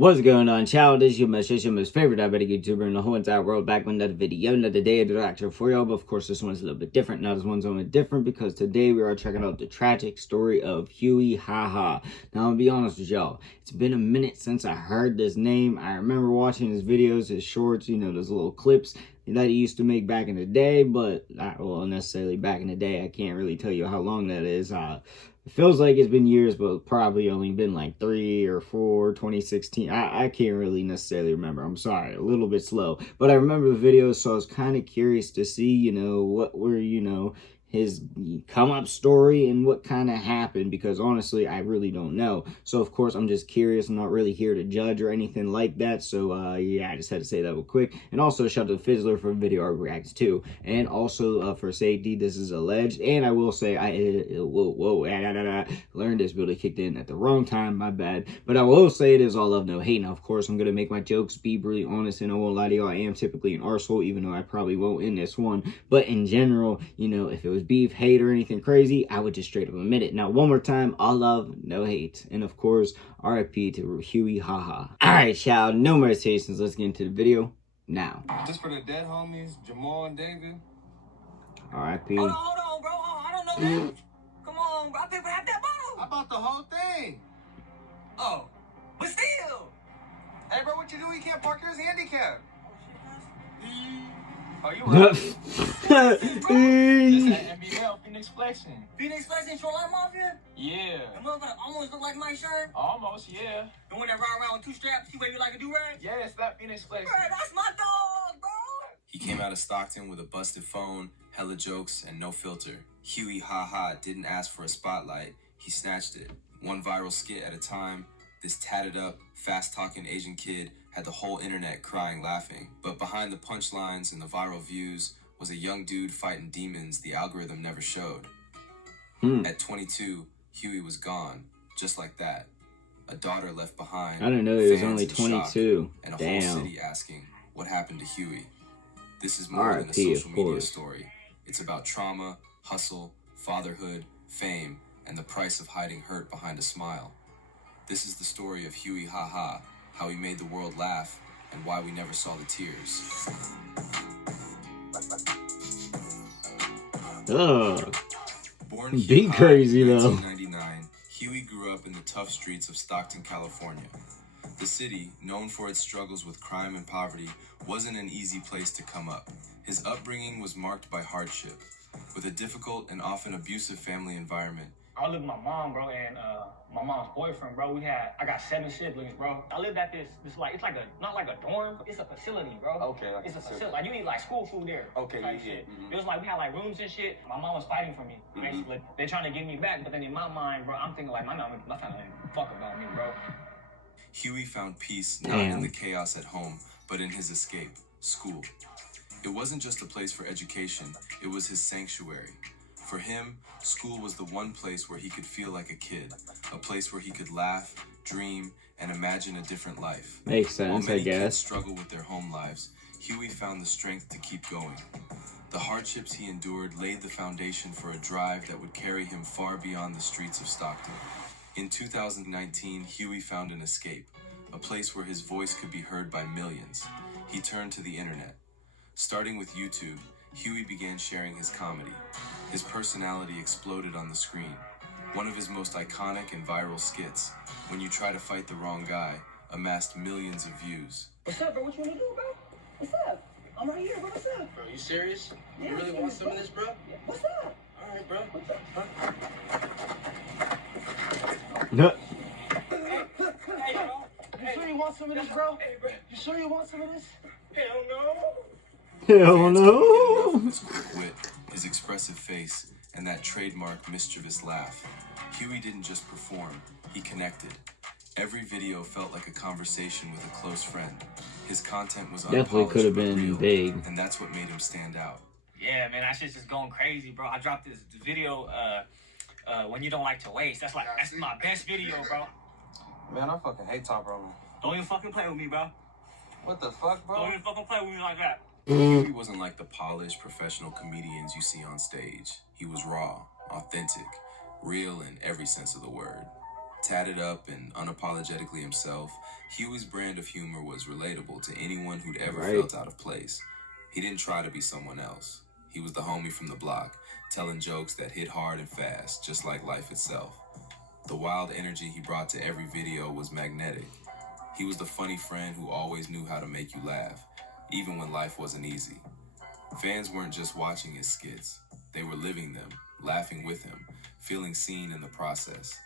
What's going on, child? This is your most favorite diabetic YouTuber in the whole entire world, back with another video, another day of the doctor for y'all. But of course, this one's a little bit different. Now, this one's only different because today we are checking out the tragic story of Huey. Now, I'm gonna be honest with y'all. It's been a minute since I heard this name. I remember watching his videos, his shorts, you know, those little clips that he used to make back in the day, but not well necessarily back in the day. I can't really tell you how long that is. It feels like it's been years, but probably only been like 3 or 4, 2016. I can't really necessarily remember. I'm sorry, a little bit slow. But I remember the videos, so I was kind of curious to see, you know, what were, you know, his come-up story and what kind of happened, because honestly, I really don't know. So, of course, I'm just curious. I'm not really here to judge or anything like that. So, yeah, I just had to say that real quick. And also, shout out to Fizzler for video art reacts, too. And also, for safety, this is alleged. And I will say, learned this really kicked in at the wrong time, my bad. But I will say it is all love, no hate. Now, of course, I'm going to make my jokes, be really honest, and I won't lie to y'all. I am typically an arsehole, even though I probably won't in this one. But in general, you know, if it was beef, hate, or anything crazy, I would just straight up admit it. Now, one more time, all love, no hate. And of course, RIP to Huey. Alright, child, no more hesitations. Let's get into the video now. Just for the dead homies, Jamal and David. RIP. Hold on, bro. I don't know that. Come on, bro. I paid for half that bottle. I bought the whole thing. Oh, but still. Hey, bro, what you do? You can't park yours handicapped. Oh, you right. This at NBL, Phoenix Flexing. Phoenix Flexing, Shoreline Mafia? Yeah. The motherfucker almost look like my shirt. Almost, yeah. The one that ride around with 2 straps, he wear you like a do-rag? Yeah, it's that Phoenix Flexing. Bro, that's my dog, bro. He came out of Stockton with a busted phone, hella jokes, and no filter. Huey didn't ask for a spotlight, he snatched it. One viral skit at a time, this tatted up, fast-talking Asian kid had the whole internet crying laughing. But behind the punchlines and the viral views was a young dude fighting demons the algorithm never showed. At 22, Huey was gone, just like that. A daughter left behind. I didn't know he was fans only in 22. shock, and a Damn. whole city asking, what happened to Huey? This is more than a RIP, social of media course. story. It's about trauma, hustle, fatherhood, fame, and the price of hiding hurt behind a smile. This is the story of Huey how he made the world laugh, and why we never saw the tears. Ugh. Born Be Huey crazy, in though. 1999, Huey grew up in the tough streets of Stockton, California. The city, known for its struggles with crime and poverty, wasn't an easy place to come up. His upbringing was marked by hardship. With a difficult and often abusive family environment, I lived with my mom, bro, and my mom's boyfriend, bro. I got 7 siblings, bro. I lived at this like, it's like not like a dorm, it's a facility, bro. Okay, like it's a facility. Like, you eat like school food there. Okay, type yeah. shit. It was like, we had like rooms and shit. My mom was fighting for me. Basically, they're trying to get me back, but then in my mind, bro, I'm thinking like, my mom not trying to fuck about me, bro. Huey found peace not in the chaos at home, but in his escape, school. It wasn't just a place for education, it was his sanctuary. For him, school was the one place where he could feel like a kid, a place where he could laugh, dream, and imagine a different life. Makes While sense, I many kids guess. struggle with their home lives, Huey found the strength to keep going. The hardships he endured laid the foundation for a drive that would carry him far beyond the streets of Stockton. In 2019, Huey found an escape, a place where his voice could be heard by millions. He turned to the internet. Starting with YouTube, Huey began sharing his comedy. His personality exploded on the screen. One of his most iconic and viral skits, When You Try to Fight the Wrong Guy, amassed millions of views. What's up, bro? What you want to do, bro? What's up? I'm right here, bro. What's up? Bro, you serious? Yeah, You really want some of this, bro? Yeah. What's up? All right, bro. What's up? No. Hey, bro. You sure you want some of this, bro? Hey, bro. You sure you want some of this? Hell no. Hell Fans couldn't get enough no. of his quick wit, his expressive face, and that trademark mischievous laugh. Huey didn't just perform, he connected. Every video felt like a conversation with a close friend. His content was Definitely unpolished could have but been real, big. and that's what made him stand out. Yeah, man, that shit's just going crazy, bro. I dropped this video, When You Don't Like to Waste. That's my best video, bro. Man, I fucking hate Top Roller. Don't even fucking play with me, bro. What the fuck, bro? Don't even fucking play with me like that. Huey wasn't like the polished professional comedians you see on stage. He was raw, authentic, real in every sense of the word. Tatted up and unapologetically himself, Huey's brand of humor was relatable to anyone who'd ever Right. felt out of place. He didn't try to be someone else. He was the homie from the block, telling jokes that hit hard and fast, just like life itself. The wild energy he brought to every video was magnetic. He was the funny friend who always knew how to make you laugh, even when life wasn't easy. Fans weren't just watching his skits, they were living them, laughing with him, feeling seen in the process.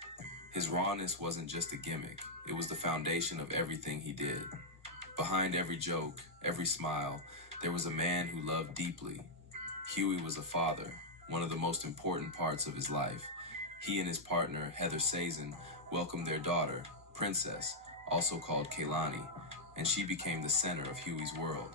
His rawness wasn't just a gimmick, it was the foundation of everything he did. Behind every joke, every smile, there was a man who loved deeply. Huey was a father, one of the most important parts of his life. He and his partner, Heather Sazin, welcomed their daughter, Princess, also called Kaylani, and she became the center of Huey's world.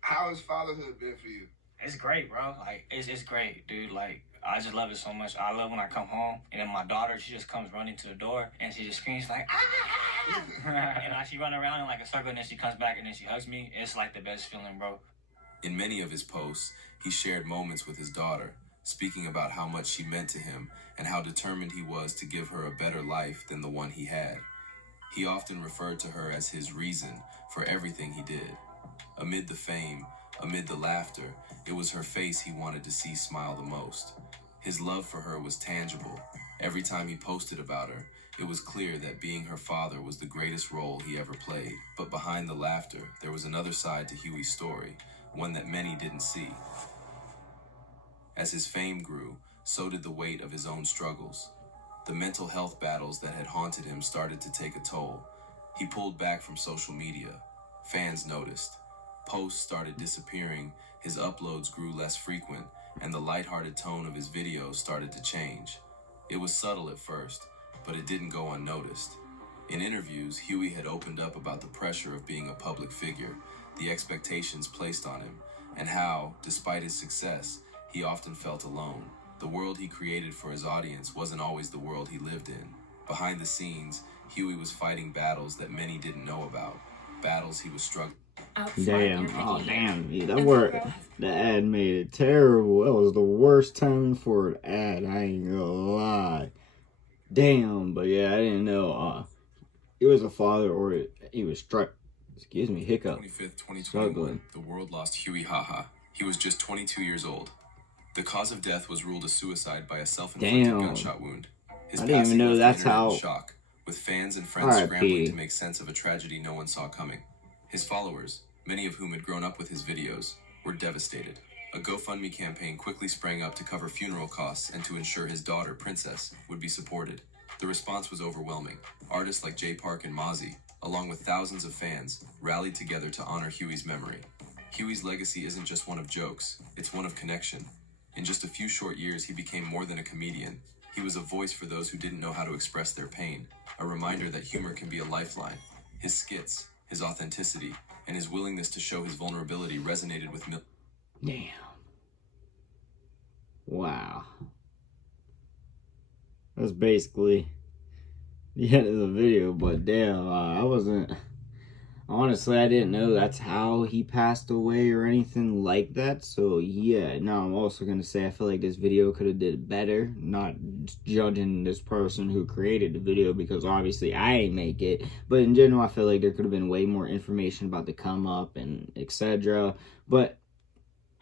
How has fatherhood been for you? It's great, bro. Like, it's great, dude. Like, I just love it so much. I love when I come home, and then my daughter, she just comes running to the door, and she just screams like, ah! And she run around in like a circle, and then she comes back, and then she hugs me. It's like the best feeling, bro. In many of his posts, he shared moments with his daughter, speaking about how much she meant to him and how determined he was to give her a better life than the one he had. He often referred to her as his reason for everything he did. Amid the fame, amid the laughter, it was her face he wanted to see smile the most. His love for her was tangible. Every time he posted about her, it was clear that being her father was the greatest role he ever played. But behind the laughter, there was another side to Huey's story, one that many didn't see. As his fame grew, so did the weight of his own struggles. The mental health battles that had haunted him started to take a toll. He pulled back from social media. Fans noticed. Posts started disappearing, his uploads grew less frequent, and the lighthearted tone of his videos started to change. It was subtle at first, but it didn't go unnoticed. In interviews, Huey had opened up about the pressure of being a public figure, the expectations placed on him, and how, despite his success, he often felt alone. The world he created for his audience wasn't always the world he lived in. Behind the scenes, Huey was fighting battles that many didn't know about, battles he was struggling. Damn. Oh, damn. Yeah, the ad made it terrible. That was the worst timing for an ad. I ain't gonna lie. Damn. But yeah, I didn't know. He was a father, or he was excuse me, hiccup. 25th, 2021, the world lost Huey Haha. He was just 22 years old. The cause of death was ruled a suicide by a self-inflicted gunshot wound. His I didn't even know that's how. Shock, with fans and friends scrambling to make sense of a tragedy no one saw coming. His followers, many of whom had grown up with his videos, were devastated. A GoFundMe campaign quickly sprang up to cover funeral costs and to ensure his daughter, Princess, would be supported. The response was overwhelming. Artists like Jay Park and Mozzie, along with thousands of fans, rallied together to honor Huey's memory. Huey's legacy isn't just one of jokes, it's one of connection. In just a few short years, he became more than a comedian. He was a voice for those who didn't know how to express their pain, a reminder that humor can be a lifeline. His skits, his authenticity, and his willingness to show his vulnerability resonated with millions. Damn. Wow. That's basically the end of the video, but damn, honestly, I didn't know that's how he passed away or anything like that. So yeah, now I'm also gonna say I feel like this video could have did better, not judging this person who created the video, because obviously I ain't make it, but in general I feel like there could have been way more information about the come up and etc. But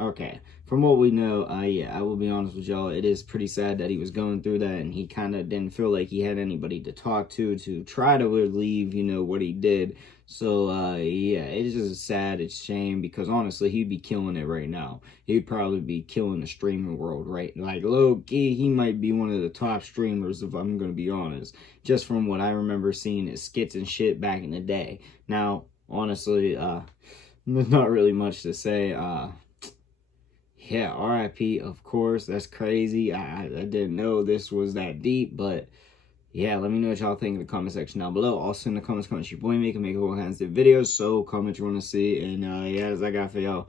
okay, from what we know, yeah, I will be honest with y'all, it is pretty sad that he was going through that, and he kind of didn't feel like he had anybody to talk to try to relieve, you know, what he did. So, yeah, it's just sad, it's a shame, because honestly, he'd be killing it right now. He'd probably be killing the streaming world, right? Like, low-key, he might be one of the top streamers, if I'm gonna be honest, just from what I remember seeing his skits and shit back in the day. Now, honestly, there's not really much to say. Yeah, RIP, of course. That's crazy. I didn't know this was that deep, but yeah, let me know what y'all think in the comment section down below. Also in the comments, your boy make all kinds of videos, so comment you want to see, and yeah, that's all I got for y'all.